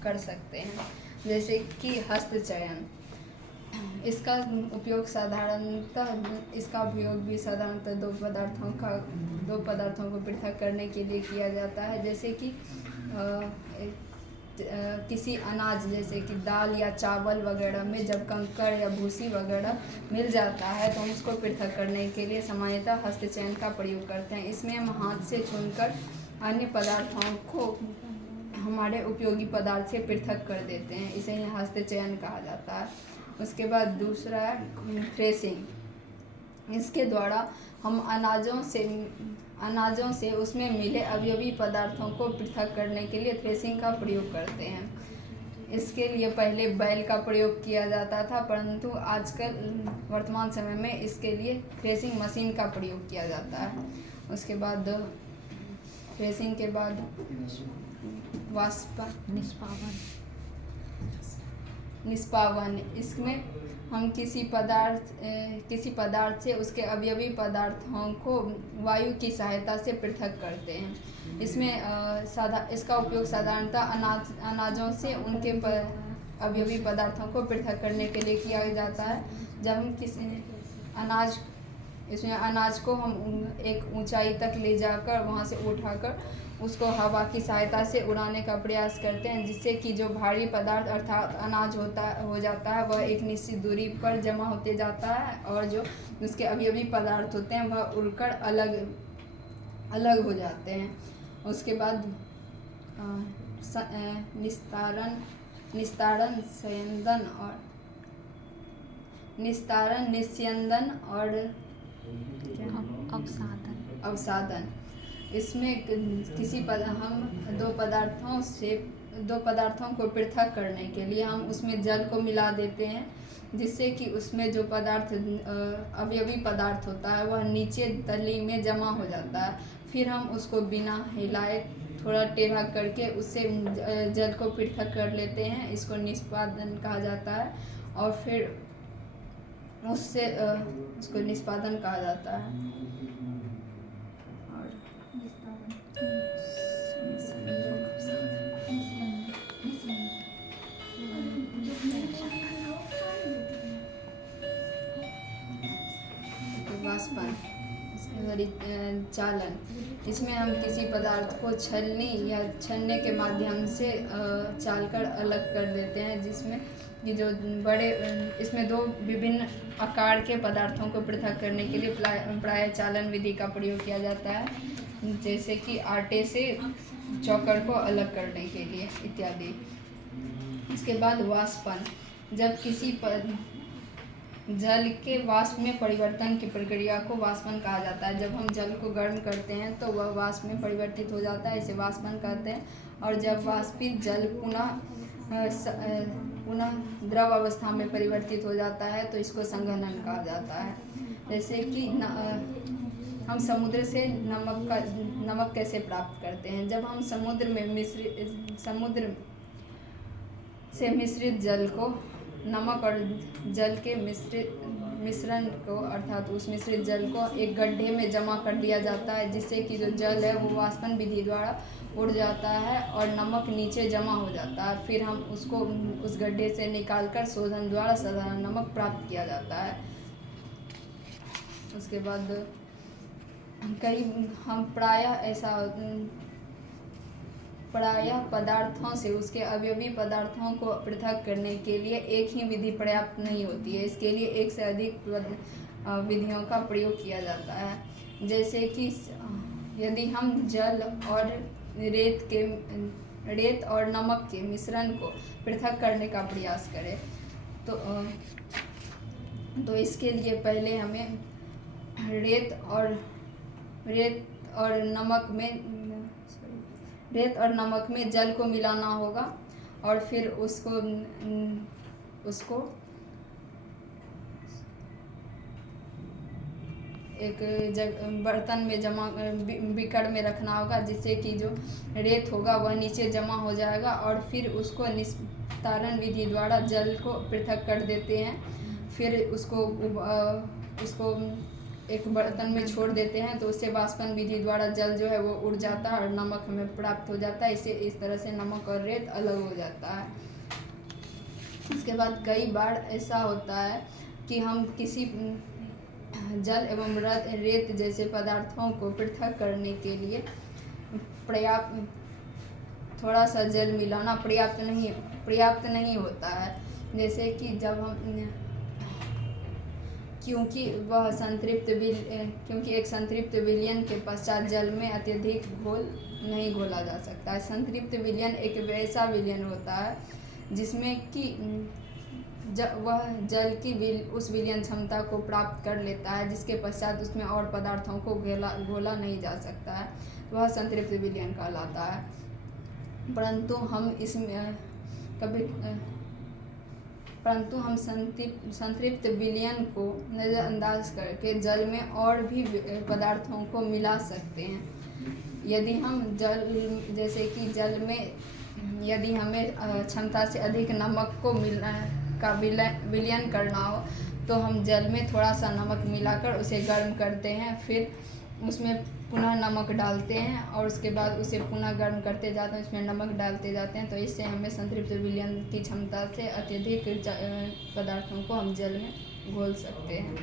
कर सकते हैं। जैसे कि हस्तचयन, इसका उपयोग भी साधारणतः दो पदार्थों को पृथक करने के लिए किया जाता है। जैसे कि किसी अनाज जैसे कि दाल या चावल वगैरह में जब कंकड़ या भूसी वगैरह मिल जाता है तो हम उसको पृथक करने के लिए सामान्यतः हस्तचयन का प्रयोग करते हैं। इसमें हम हाथ से चुनकर अन्य पदार्थों को हमारे उपयोगी पदार्थ से पृथक कर देते हैं, इसे ही हस्तचयन कहा जाता है। उसके बाद दूसरा है थ्रेसिंग। इसके द्वारा हम अनाजों से उसमें मिले अवयवी पदार्थों को पृथक करने के लिए थ्रेसिंग का प्रयोग करते हैं। इसके लिए पहले बैल का प्रयोग किया जाता था, परंतु आजकल वर्तमान समय में इसके लिए थ्रेसिंग मशीन का प्रयोग किया जाता है। उसके बाद थ्रेसिंग के बाद निष्पादन। इसमें हम किसी पदार्थ से उसके अवयवी पदार्थों को वायु की सहायता से पृथक करते हैं। इसका उपयोग साधारणतः अनाजों से उनके अवयवी पदार्थों को पृथक करने के लिए किया जाता है। जब हम इसमें अनाज को हम एक ऊंचाई तक ले जाकर वहां से उठाकर उसको हवा की सहायता से उड़ाने का प्रयास करते हैं, जिससे कि जो भारी पदार्थ अर्थात अनाज हो जाता है वह एक निश्चित दूरी पर जमा होते जाता है और जो उसके अवयवी पदार्थ होते हैं वह उड़कर अलग हो जाते हैं। उसके बाद निस्तारण, निस्यंदन और अवसादन। इसमें हम दो पदार्थों को पृथक करने के लिए हम उसमें जल को मिला देते हैं, जिससे कि उसमें जो अवयवी पदार्थ होता है वह नीचे तली में जमा हो जाता है। फिर हम उसको बिना हिलाए थोड़ा टेढ़ा करके उससे जल को पृथक कर लेते हैं, इसको निष्पादन कहा जाता है। और फिर उससे उसको निष्पादन कहा जाता है। वाष्पन चालन, इसमें हम किसी पदार्थ को छलने के माध्यम से चालकर अलग कर देते हैं, जिसमें कि जो इसमें दो विभिन्न आकार के पदार्थों को पृथक करने के लिए प्राय चालन विधि का प्रयोग किया जाता है, जैसे कि आटे से चोकर को अलग करने के लिए इत्यादि। इसके बाद वाष्पन, जब किसी जल के वाष्प में परिवर्तन की प्रक्रिया को वाष्पन कहा जाता है। जब हम जल को गर्म करते हैं तो वह वाष्प में परिवर्तित हो जाता है, इसे वाष्पन कहते हैं। और जब वाष्पित जल पुनः द्रव अवस्था में परिवर्तित हो जाता है तो इसको संघनन कहा जाता है। जैसे कि हम समुद्र से नमक कैसे प्राप्त करते हैं। जब हम समुद्र से मिश्रित जल को नमक और जल के मिश्रण को अर्थात उस मिश्रित जल को एक गड्ढे में जमा कर दिया जाता है, जिससे कि जो जल है वो वाष्पन विधि द्वारा उड़ जाता है और नमक नीचे जमा हो जाता है। फिर हम उसको उस गड्ढे से निकालकर शोधन द्वारा साधारण नमक प्राप्त किया जाता है। उसके बाद हम प्रायः पदार्थों से उसके अवयवी पदार्थों को पृथक करने के लिए एक ही विधि पर्याप्त नहीं होती है, इसके लिए एक से अधिक विधियों का प्रयोग किया जाता है। जैसे कि यदि हम जल और रेत और नमक के मिश्रण को पृथक करने का प्रयास करें तो इसके लिए पहले हमें रेत और नमक में जल को मिलाना होगा और फिर उसको एक बर्तन में बिकड़ में रखना होगा, जिससे कि जो रेत होगा वह नीचे जमा हो जाएगा और फिर उसको निस्तारण विधि द्वारा जल को पृथक कर देते हैं। फिर उसको एक बर्तन में छोड़ देते हैं तो उससे वाष्पन विधि द्वारा जल जो है वो उड़ जाता है और नमक हमें प्राप्त हो जाता है। इससे इस तरह से नमक और रेत अलग हो जाता है। इसके बाद कई बार ऐसा होता है कि हम किसी जल एवं रेत जैसे पदार्थों को पृथक करने के लिए थोड़ा सा जल मिलाना पर्याप्त नहीं होता है। जैसे कि जब हम क्योंकि एक संतृप्त विलयन के पश्चात जल में अत्यधिक घोल नहीं घोला जा सकता है। संतृप्त विलयन एक वैसा विलयन होता है जिसमें कि वह जल की उस विलयन क्षमता को प्राप्त कर लेता है जिसके पश्चात उसमें और पदार्थों को घोला नहीं जा सकता है, वह संतृप्त विलयन कहलाता है। परंतु हम संतृप्त विलयन को नज़रअंदाज करके जल में और भी पदार्थों को मिला सकते हैं। यदि हम जल में यदि हमें क्षमता से अधिक नमक को विलयन करना हो तो हम जल में थोड़ा सा नमक मिलाकर उसे गर्म करते हैं, फिर उसमें पुनः नमक डालते हैं और उसके बाद उसे पुनः गर्म करते जाते हैं, उसमें नमक डालते जाते हैं। तो इससे हमें संतृप्त विलयन की क्षमता से अत्यधिक पदार्थों को हम जल में घोल सकते हैं।